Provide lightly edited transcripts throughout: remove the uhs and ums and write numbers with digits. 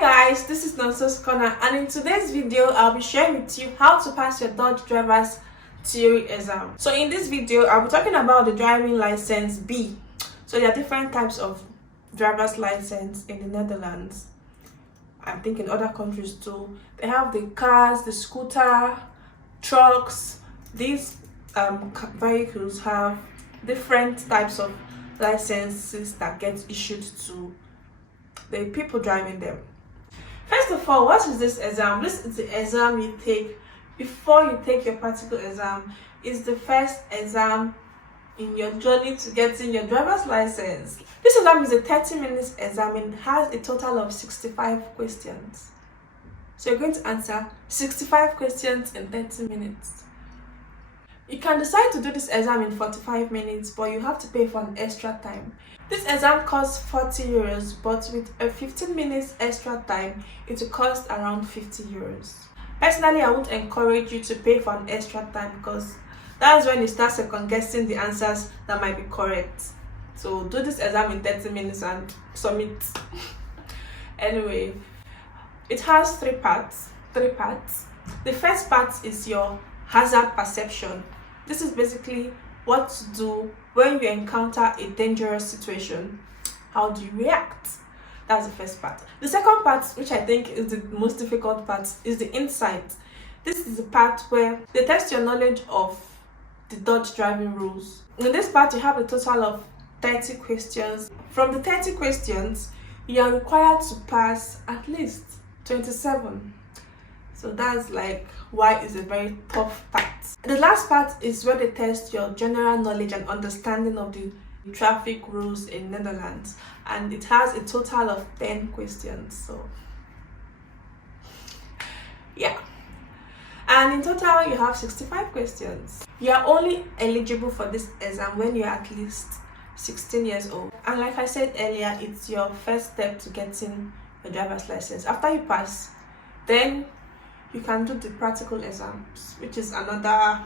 Hi guys, this is Nonsense Corner, and in today's video I'll be sharing with you how to pass your Dutch driver's theory exam. So in this video I'll be talking about the driving license B. So there are different types of driver's license in the Netherlands. I think in other countries too. They have the cars, the scooter, trucks. These vehicles have different types of licenses that get issued to the people driving them. First of all, what is this exam? This is the exam you take before you take your practical exam. It's the first exam in your journey to getting your driver's license. This exam is a 30-minute exam and has a total of 65 questions. So you're going to answer 65 questions in 30 minutes. You can decide to do this exam in 45 minutes, but you have to pay for an extra time. This exam costs 40 euros, but with a 15 minutes extra time, it will cost around 50 euros. Personally, I would encourage you to pay for an extra time because that's when you start second guessing the answers that might be correct. So do this exam in 30 minutes and submit. Anyway, it has three parts. The first part is your hazard perception. This is basically what to do when you encounter a dangerous situation. How do you react? That's the first part. The second part, which I think is the most difficult part, is the insight. This is the part where they test your knowledge of the Dutch driving rules. In this part, you have a total of 30 questions. From the 30 questions, you are required to pass at least 27. So that's like why it's a very tough part. The last part is where they test your general knowledge and understanding of the traffic rules in Netherlands, and it has a total of 10 questions. So yeah, and in total you have 65 questions. You are only eligible for this exam when you're at least 16 years old, and like I said earlier, it's your first step to getting your driver's license. After you pass, then you can do the practical exams, which is another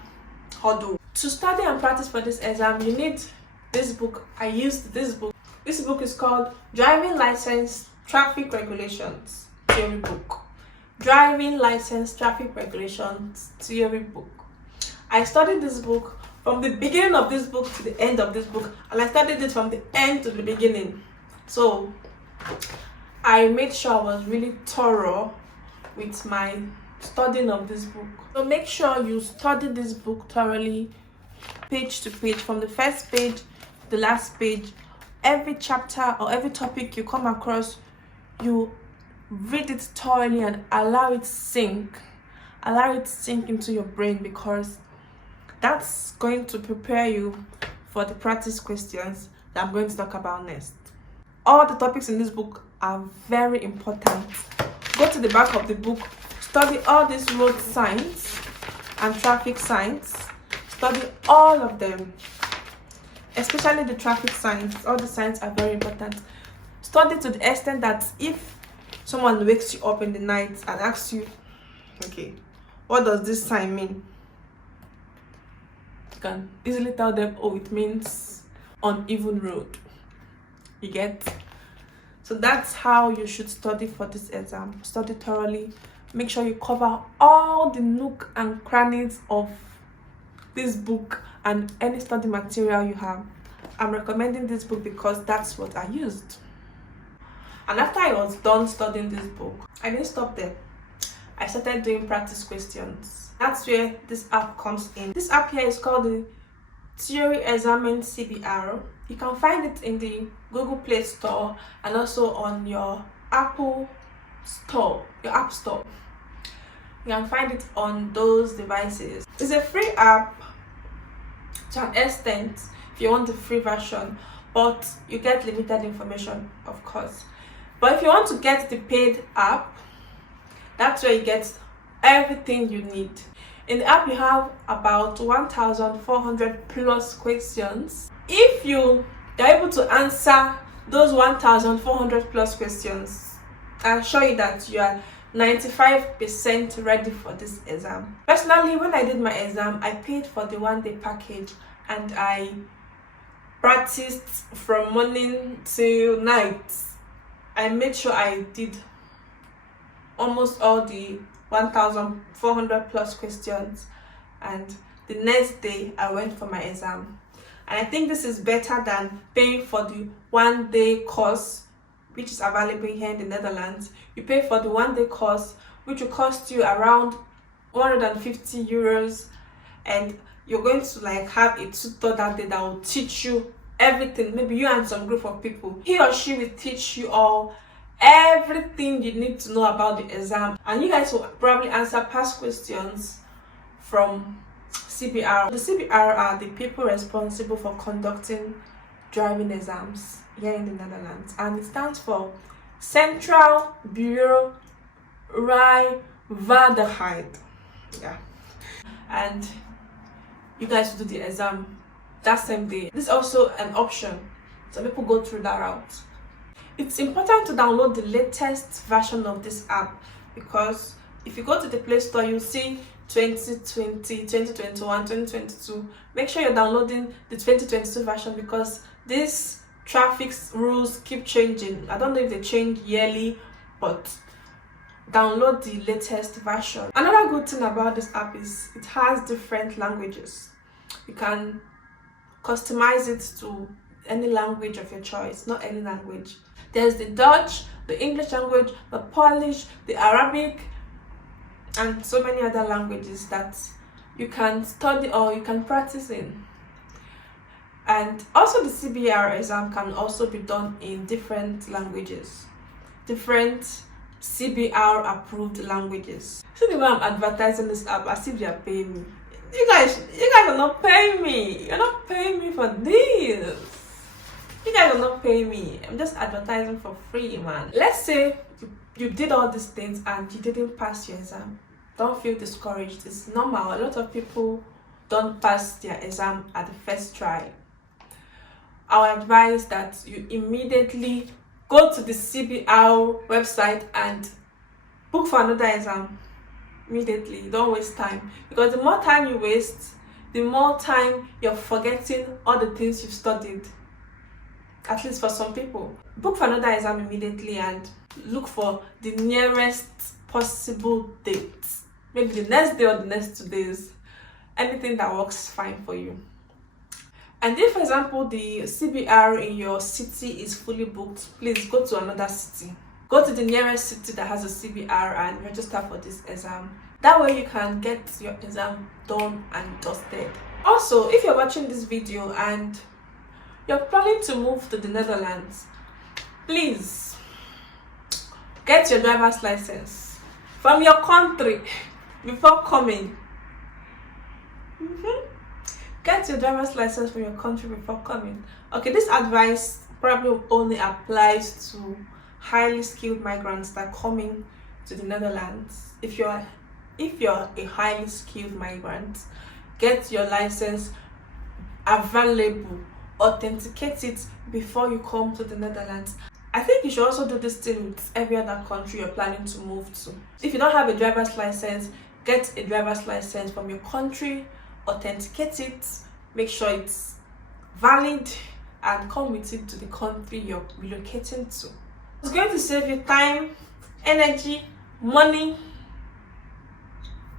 hurdle. To study and practice for this exam, you need this book. I used this book. This book is called Driving License Traffic Regulations Theory Book. Driving License Traffic Regulations Theory Book. I studied this book from the beginning of this book to the end of this book, and I studied it from the end to the beginning. So I made sure I was really thorough with my studying of this book. So make sure you study this book thoroughly, page to page, from the first page to the last page. Every chapter or every topic you come across, you read it thoroughly and allow it sink into your brain, because that's going to prepare you for the practice questions that I'm going to talk about next. All the topics in this book are very important. Go to the back of the book, study all these road signs and traffic signs. Study all of them, especially the traffic signs. All the signs are very important. Study to the extent that if someone wakes you up in the night and asks you, okay, what does this sign mean? You can easily tell them, oh, it means uneven road. You get? So that's how you should study for this exam. Study thoroughly. Make sure you cover all the nook and crannies of this book and any study material you have. I'm recommending this book because that's what I used. And after I was done studying this book, I didn't stop there. I started doing practice questions. That's where this app comes in. This app here is called the Theory Examen CBR. You can find it in the Google Play Store and also on your Apple Store, your App Store. You can find it on those devices. It's a free app to an extent if you want the free version, but you get limited information, of course. But if you want to get the paid app, that's where you get everything you need. In the app, you have about 1,400 plus questions. If you are able to answer those 1,400 plus questions, I'll show you that you are 95% ready for this exam. Personally, when I did my exam, I paid for the one-day package and I practiced from morning till night. I made sure I did almost all the 1,400 plus questions, and the next day I went for my exam. And I think this is better than paying for the 1-day course, which is available here in the Netherlands. You pay for the 1-day course, which will cost you around 150 euros, and you're going to like have a tutor that day that will teach you everything. Maybe you and some group of people. He or she will teach you all everything you need to know about the exam, and you guys will probably answer past questions from CBR. The CBR are the people responsible for conducting driving exams here in the Netherlands, and it stands for Central Bureau Rijvaardigheid. Yeah, and you guys will do the exam that same day. This is also an option. Some people go through that route. It's important to download the latest version of this app, because if you go to the Play Store, you'll see 2020, 2021, 2022. Make sure you're downloading the 2022 version, because these traffic rules keep changing. I don't know if they change yearly, but download the latest version. Another good thing about this app is it has different languages. You can customize it to any language of your choice, not any language. There's the Dutch, the English language, the Polish, the Arabic, and so many other languages that you can study or you can practice in. And also the CBR exam can also be done in different languages, different CBR approved languages. See the way I'm advertising this app as if you're paying me. You guys are not paying me. You're not paying me for this. You guys are not paying me. I'm just advertising for free, man. Let's say you did all these things and you didn't pass your exam. Don't feel discouraged. It's normal. A lot of people don't pass their exam at the first try. I would advise that you immediately go to the CBR website and book for another exam immediately. Don't waste time, because the more time you waste, the more time you're forgetting all the things you've studied. At least for some people. Book for another exam immediately and look for the nearest possible date. Maybe the next day or the next 2 days. Anything that works fine for you. And if, for example, the CBR in your city is fully booked, please go to another city. Go to the nearest city that has a CBR and register for this exam. That way you can get your exam done and dusted. Also, if you're watching this video and you're planning to move to the Netherlands, please get your driver's license from your country before coming. Get your driver's license from your country before coming. Okay, this advice probably only applies to highly skilled migrants that are coming to the Netherlands. If you're a highly skilled migrant, get your license available, authenticate it before you come to the Netherlands. I think you should also do this thing with every other country you're planning to move to. If you don't have a driver's license, get a driver's license from your country, authenticate it, make sure it's valid, and come with it to the country you're relocating to. It's going to save you time, energy, money,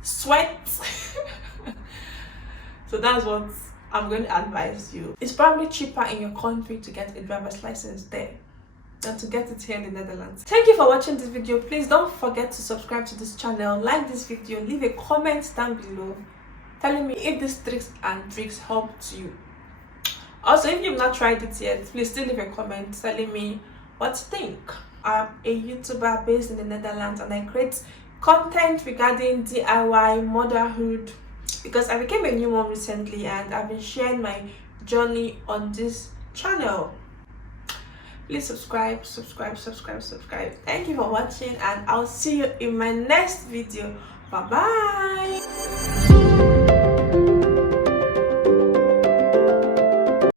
sweat. So that's what I'm going to advise you. It's probably cheaper in your country to get a driver's license there than to get it here in the Netherlands. Thank you for watching this video. Please don't forget to subscribe to this channel, like this video, leave a comment down below telling me if these tricks and tricks helped you. Also, if you've not tried it yet, please still leave a comment telling me what you think. I'm a YouTuber based in the Netherlands and I create content regarding DIY motherhood because I became a new mom recently and I've been sharing my journey on this channel. Please subscribe. Thank you for watching and I'll see you in my next video. Bye bye.